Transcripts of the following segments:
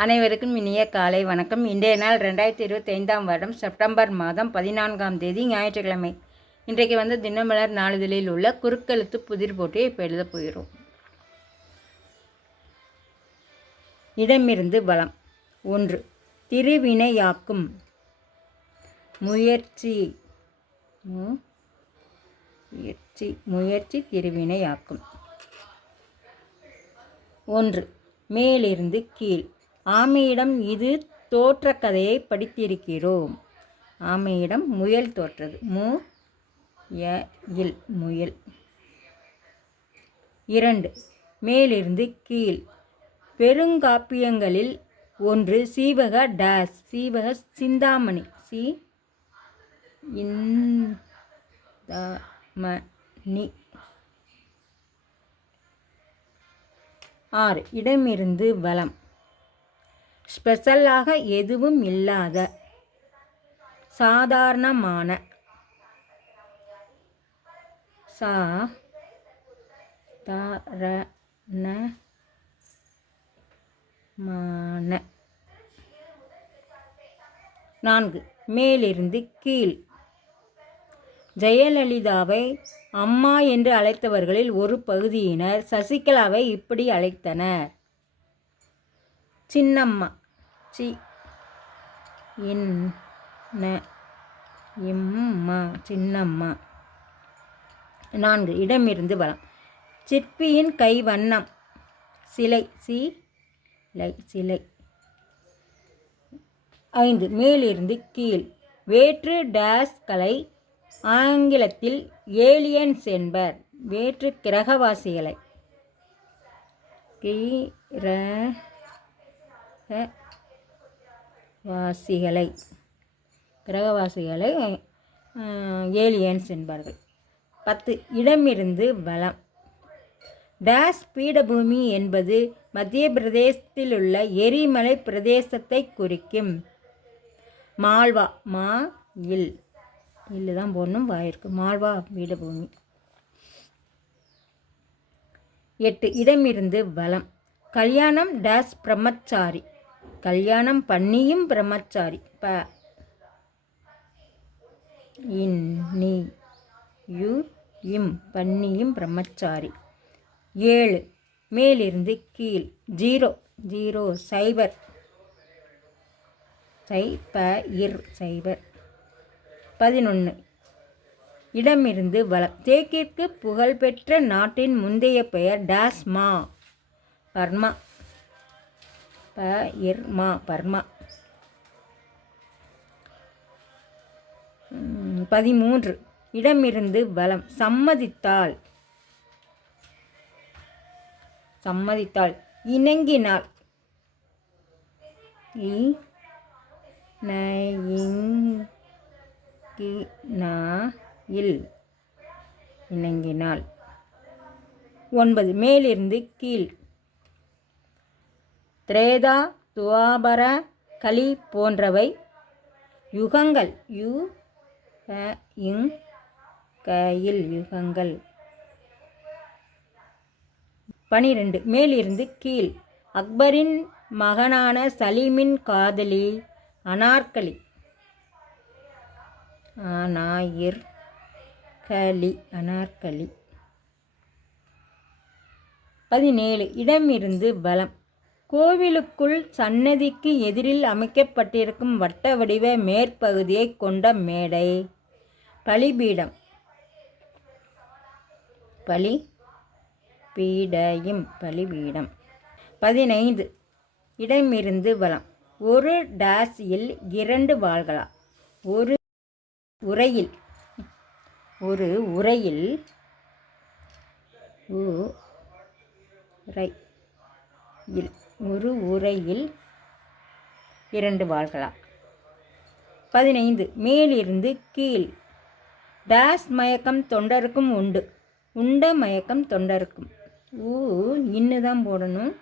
அனைவருக்கும் இனிய காலை வணக்கம். இன்றைய நாள் ரெண்டாயிரத்தி இருபத்தி ஐந்தாம் வருடம் செப்டம்பர் மாதம் பதினான்காம் தேதி ஞாயிற்றுக்கிழமை. இன்றைக்கு வந்து தினமலர் நாளிதழில் உள்ள குறுக்கெழுத்து புதிர் போட்டியை இப்போ எழுத போகிறோம். இடமிருந்து பலம் ஒன்று திருவினையாக்கும் முயற்சி. மு- முயற்சி முயற்சி திருவினையாக்கும் ஒன்று மேலிருந்து கீழ். ஆமையிடம் இது தோற்ற கதையை படித்திருக்கிறோம். ஆமையிடம் முயல் தோற்றது. மு. இல் முயல். இரண்டு. மேலிருந்து கீழ். பெருங்காப்பியங்களில் ஒன்று சீவக டேஸ் சீவக சிந்தாமணி. சி. இந்தமணி. ஆறு. இடமிருந்து வலம். ஸ்பெஷலாக எதுவும் இல்லாத சாதாரணமான சா தாரணமான நான்கு. மேலிருந்து கீழ். ஜெயலலிதாவை அம்மா என்று அழைத்தவர்களில் ஒரு பகுதியினர் சசிகலாவை இப்படி அழைத்தனர். சின்னம்மா. சி இன் இம்மா சின்னம்மா நான்கு இடமிருந்து வளம். சிற்பியின் கை வண்ணம். சிலை சி லை சிலை. ஐந்து மேலிருந்து கீழ். வேற்று டேஸ்களை ஆங்கிலத்தில் ஏலியன்ஸ் என்பர். வேற்று கிரகவாசிகளை. கிரக வாசிகளை கிரகவாசிகளை ஏலியன்ஸ் என்பார்கள். பத்து இடமிருந்து வளம். டேஸ் பீடபூமி என்பது மத்திய பிரதேசத்தில் உள்ள எரிமலை பிரதேசத்தை குறிக்கும். மால்வா மா இல். இல்லு தான் போடணும் வாயிருக்கு மால்வா பீடபூமி. எட்டு இடமிருந்து வளம். கல்யாணம் டேஸ் பிரம்மச்சாரி. கல்யாணம் பண்ணியும் பிரம்மச்சாரி. ப. இன். நீ. யு. இம். பண்ணியும் பிரம்மச்சாரி. ஏழு. மேலிருந்து கீழ். ஜீரோ. ஜீரோ. சைபர். சை ப இர் சைபர். பதினொன்று இடமிருந்து வளம். தேக்கிற்கு புகழ்பெற்ற நாட்டின் முந்தைய பெயர் டாஸ்மா. பர்மா. ப இர் மா பர்மா. பதிமூன்று. இடமிருந்து பலம் சம்மதித்தாள். சம்மதித்தாள். இணங்கினால் இ ந இல் இணங்கினால் ஒன்பது. மேலிருந்து கீழ். திரேதா துவாபர கலி போன்றவை யுகங்கள். யு க இங் கயில் யுகங்கள். பனிரெண்டு. மேலிருந்து கீழ். அக்பரின் மகனான சலீமின் காதலி அனார்கலி. அனாயிர் கலி அனார்கலி. பதினேழு. இடமிருந்து பலம் கோவிலுக்குள் சன்னதிக்கு எதிரில் அமைக்கப்பட்டிருக்கும் வட்ட வடிவ மேற்பகுதியை கொண்ட மேடை. பலிபீடம். பலி பீடையும் பலிபீடம். பதினைந்து. இடமிருந்து வளம் ஒரு டாஸில் இரண்டு வாள்களா? ஒரு உரையில் ஒரு உரையில் உரை இல் ஒரு உரையில் இரண்டு வாள்களா பதினைந்து மேலிருந்து கீழ். டேஸ் மயக்கம் தொண்டருக்கும் உண்டு. உண்ட மயக்கம் தொண்டருக்கும். ஊ இன்னு தான் போடணும்.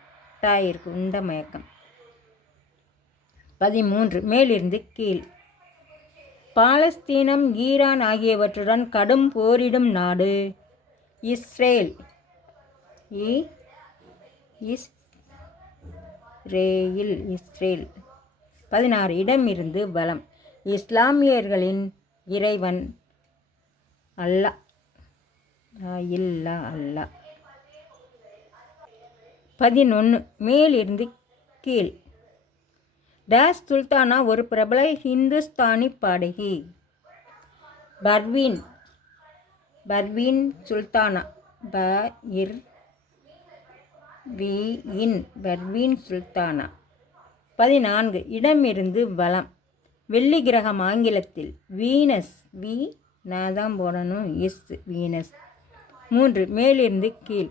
டாய் இருக்கு உண்ட மயக்கம். பதிமூன்று மேலிருந்து கீழ். பாலஸ்தீனம் ஈரான் ஆகியவற்றுடன் கடும் போரிடும் நாடு. இஸ்ரேல். இ இஸ் இஸ்ரேல் இஸ்ரேல். பதினாறு இடமிருந்து பலம் இஸ்லாமியர்களின் இறைவன் அல்லாஹ் இல்லா அல்லாஹ் பதினொன்று மேலிருந்து கீழ். டேஸ் சுல்தானா ஒரு பிரபல ஹிந்துஸ்தானி பாடகி. பர்வீன் பர்வீன் சுல்தானா ப இர் வி இன் பர்வீன் சுல்தானா. பதினான்கு இடமிருந்து பலம் வெள்ளி கிரகம் ஆங்கிலத்தில் வீனஸ் வி நான் தான் போடணும் எஸ் வீனஸ். மூன்று மேலிருந்து கீழ்.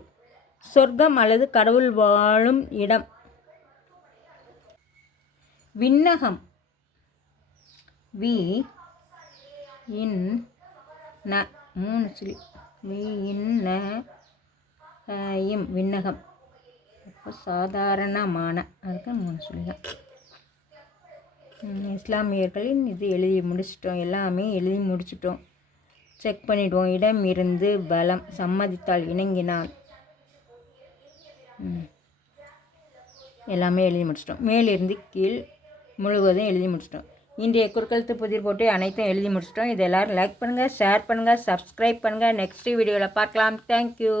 சொர்க்கம் அல்லது கடவுள் வாழும் இடம். விண்ணகம். வி இன் ந மூணு சொல்லி வி இன் ந இம் விண்ணகம். இப்போ சாதாரணமான அதுக்கு மூணு சொல்லலாம். இஸ்லாமியர்களின் இது எழுதி முடிச்சிட்டோம். எல்லாமே எழுதி முடிச்சிட்டோம். செக் பண்ணிவிடுவோம் இடம் இருந்து பலம் சம்மதித்தால் இணங்கினால். எல்லாமே எழுதி முடிச்சிட்டோம். மேலிருந்து கீழ் முழுவதும் எழுதி முடிச்சிட்டோம். இன்றைய குறுக்கெழுத்து புதிர் போட்டு அனைத்தும் எழுதி முடிச்சிட்டோம். இது எல்லோரும் லைக் பண்ணுங்கள் ஷேர் பண்ணுங்கள் சப்ஸ்கிரைப் பண்ணுங்கள் நெக்ஸ்ட் வீடியோவில் பார்க்கலாம். தேங்க்யூ